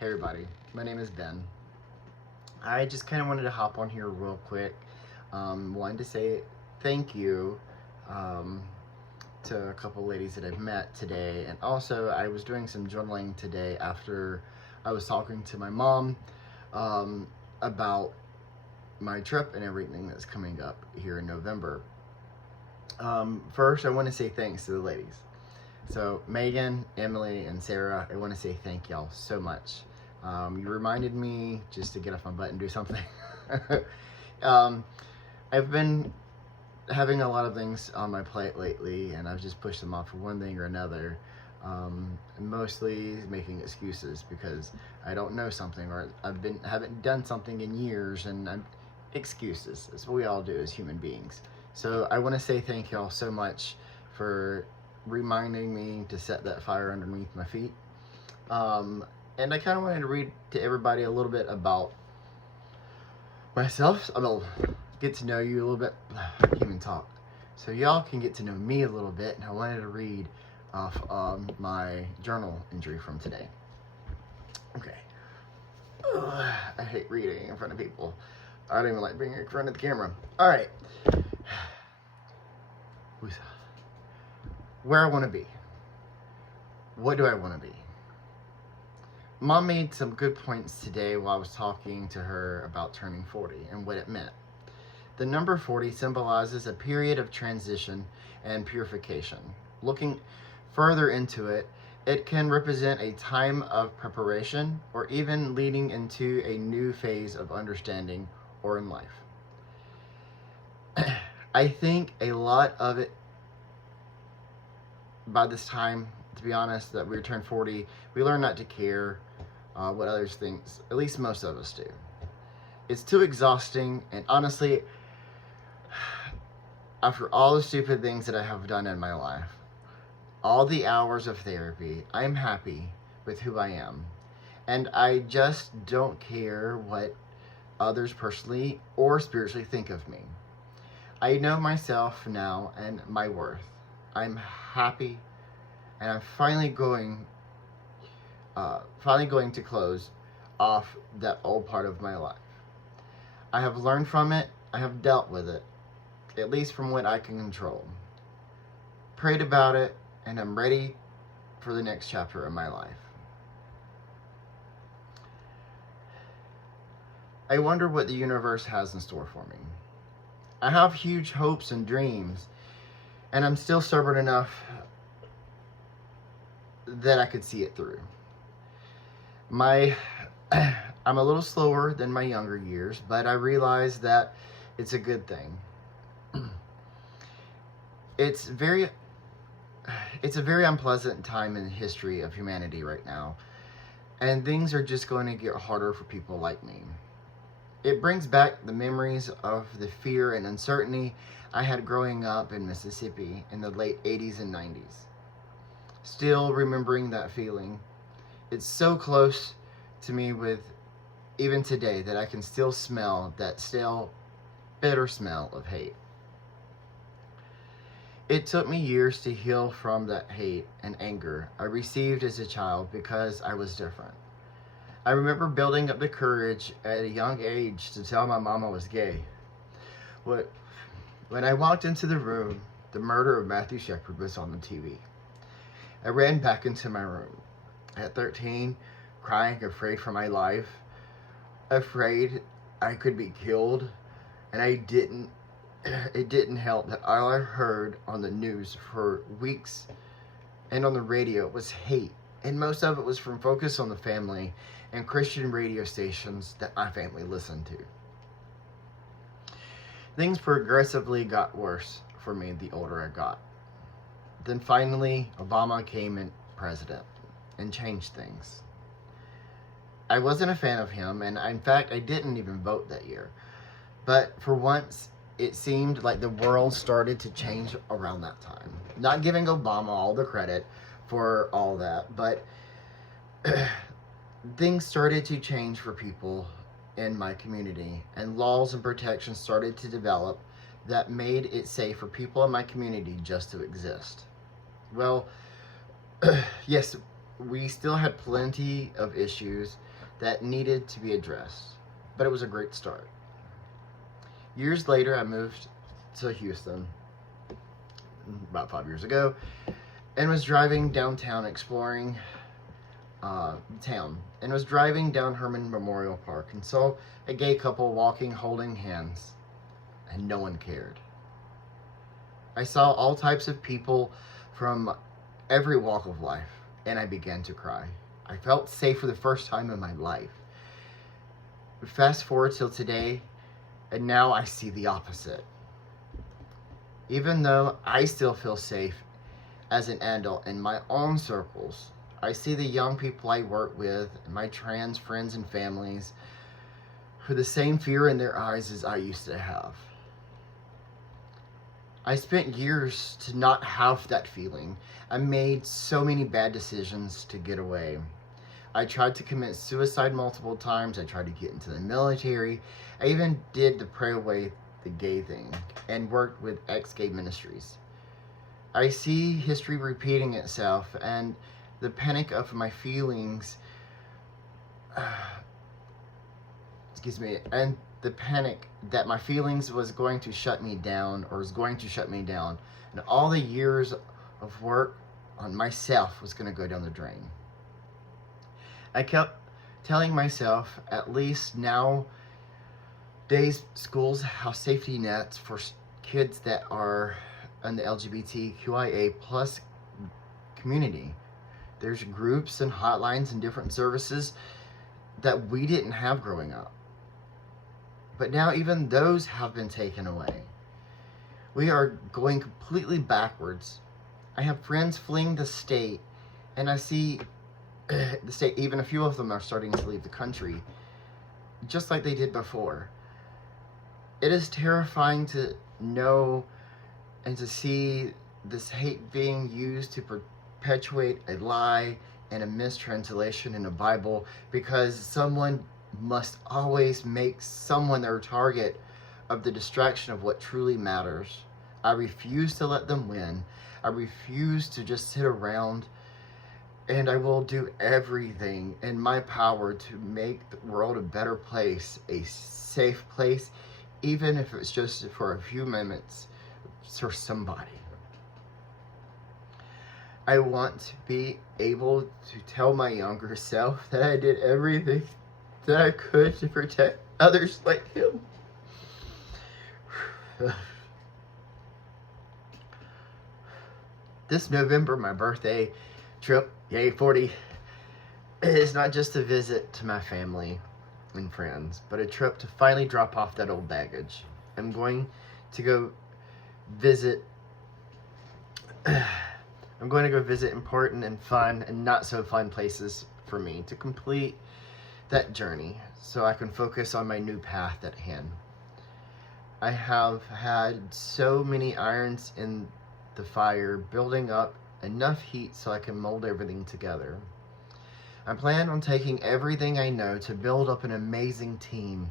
Hey everybody, my name is Ben. I just kind of wanted to hop on here real quick. Wanted to say thank you um, to a couple ladies that I've met today, and also I was doing some journaling today after I was talking to my mom um, about my trip and everything that's coming up here in November. First, I want to say thanks to the ladies. So, Megan, Emily, and Sarah, I want to say thank y'all so much. You reminded me just to get off my butt and do something. um, I've been having a lot of things on my plate lately, and I've just pushed them off for one thing or another. Mostly making excuses because I don't know something, or haven't done something in years, and excuses. That's what we all do as human beings. So I want to say thank y'all so much for reminding me to set that fire underneath my feet. And I kind of wanted to read to everybody a little bit about myself. I'm gonna get to know you a little bit. I can't even talk. So y'all can get to know me a little bit, and I wanted to read off my journal entry from today. Okay. I hate reading in front of people. I don't even like being in front of the camera. All right. Where I want to be. What do I want to be? Mom made some good points today while I was talking to her about turning 40 and what it meant. The number 40 symbolizes a period of transition and purification. Looking further into it, it can represent a time of preparation or even leading into a new phase of understanding or in life. I think a lot of it, by this time, to be honest, that we turn 40, we learn not to care what others think. At least most of us do. It's too exhausting, and honestly, after all the stupid things that I have done in my life, all the hours of therapy, I'm happy with who I am. And I just don't care what others personally or spiritually think of me. I know myself now and my worth. I'm happy, and I'm finally going to close off that old part of my life. I have learned from it. I have dealt with it, at least from what I can control. Prayed about it, and I'm ready for the next chapter of my life. I wonder what the universe has in store for me. I have huge hopes and dreams, and I'm still stubborn enough that I could see it through. I'm a little slower than my younger years, but I realize that it's a good thing. It's a very unpleasant time in the history of humanity right now, and things are just going to get harder for people like me. It brings back the memories of the fear and uncertainty I had growing up in Mississippi in the late 80s and 90s. Still remembering that feeling. It's so close to me with even today that I can still smell that stale, bitter smell of hate. It took me years to heal from that hate and anger I received as a child because I was different. I remember building up the courage at a young age to tell my mom I was gay. When I walked into the room, the murder of Matthew Shepard was on the TV. I ran back into my room. At 13, crying, afraid for my life, afraid I could be killed, and it didn't help that all I heard on the news for weeks and on the radio was hate, and most of it was from Focus on the Family and Christian radio stations that my family listened to. Things progressively got worse for me the older I got. Then finally, Obama came in president and changed things. I wasn't a fan of him, and in fact, I didn't even vote that year. But for once, it seemed like the world started to change around that time. Not giving Obama all the credit for all that, but things started to change for people in my community, and laws and protections started to develop that made it safe for people in my community just to exist. Well, yes, we still had plenty of issues that needed to be addressed, but it was a great start. Years later, I moved to Houston about 5 years ago and was driving downtown exploring town and was driving down Herman Memorial Park and saw a gay couple walking holding hands, and no one cared. I saw all types of people from every walk of life, and I began to cry. I felt safe for the first time in my life. Fast forward till today, and now I see the opposite. Even though I still feel safe as an adult in my own circles, I see the young people I work with, and my trans friends and families, who the same fear in their eyes as I used to have. I spent years to not have that feeling. I made so many bad decisions to get away. I tried to commit suicide multiple times. I tried to get into the military. I even did the pray away the gay thing and worked with ex-gay ministries. I see history repeating itself, and the panic of my feelings, and the panic that my feelings was going to shut me down, and all the years of work on myself was going to go down the drain. I kept telling myself, at least nowadays schools have safety nets for kids that are in the LGBTQIA plus community. There's groups and hotlines and different services that we didn't have growing up. But now even those have been taken away. We are going completely backwards. I have friends fleeing the state, and I see the state, even a few of them are starting to leave the country, just like they did before. It is terrifying to know and to see this hate being used to perpetuate a lie and a mistranslation in the Bible, because someone must always make someone their target of the distraction of what truly matters. I refuse to let them win. I refuse to just sit around, and I will do everything in my power to make the world a better place, a safe place, even if it's just for a few minutes for somebody. I want to be able to tell my younger self that I did everything that I could to protect others like him. This November, my birthday trip, yay 40, is not just a visit to my family and friends, but a trip to finally drop off that old baggage. I'm going to go visit important and fun and not so fun places for me to complete that journey so I can focus on my new path at hand. I have had so many irons in the fire, building up enough heat so I can mold everything together. I plan on taking everything I know to build up an amazing team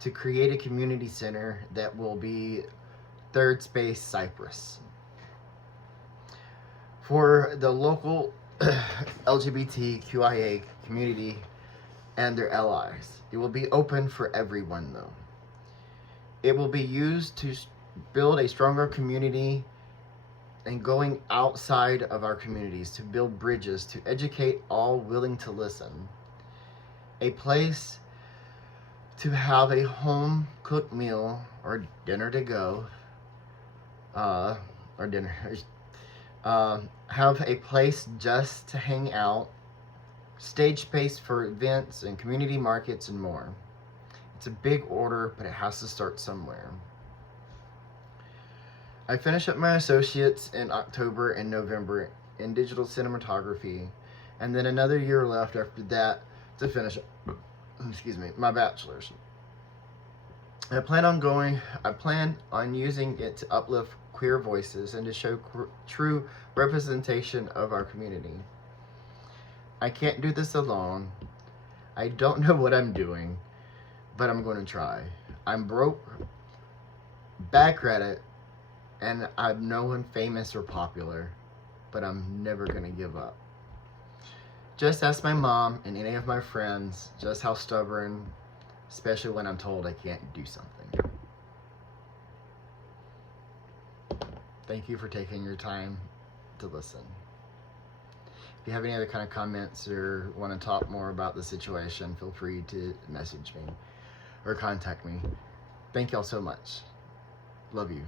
to create a community center that will be Third Space Cyprus for the local LGBTQIA community and their allies. It will be open for everyone, though. It will be used to build a stronger community and going outside of our communities to build bridges to educate all willing to listen. A place to have a home cooked meal or dinner to go, have a place just to hang out, stage space for events and community markets and more. It's a big order, but it has to start somewhere. I finished up my associates in October and November in digital cinematography, and then another year left after that to finish my bachelor's. I plan on using it to uplift queer voices and to show true representation of our community. I can't do this alone. I don't know what I'm doing, but I'm going to try. I'm broke, bad credit, and I'm no one famous or popular, but I'm never going to give up. Just ask my mom and any of my friends just how stubborn, especially when I'm told I can't do something. Thank you for taking your time to listen. If you have any other kind of comments or want to talk more about the situation, feel free to message me or contact me. Thank y'all so much. Love you.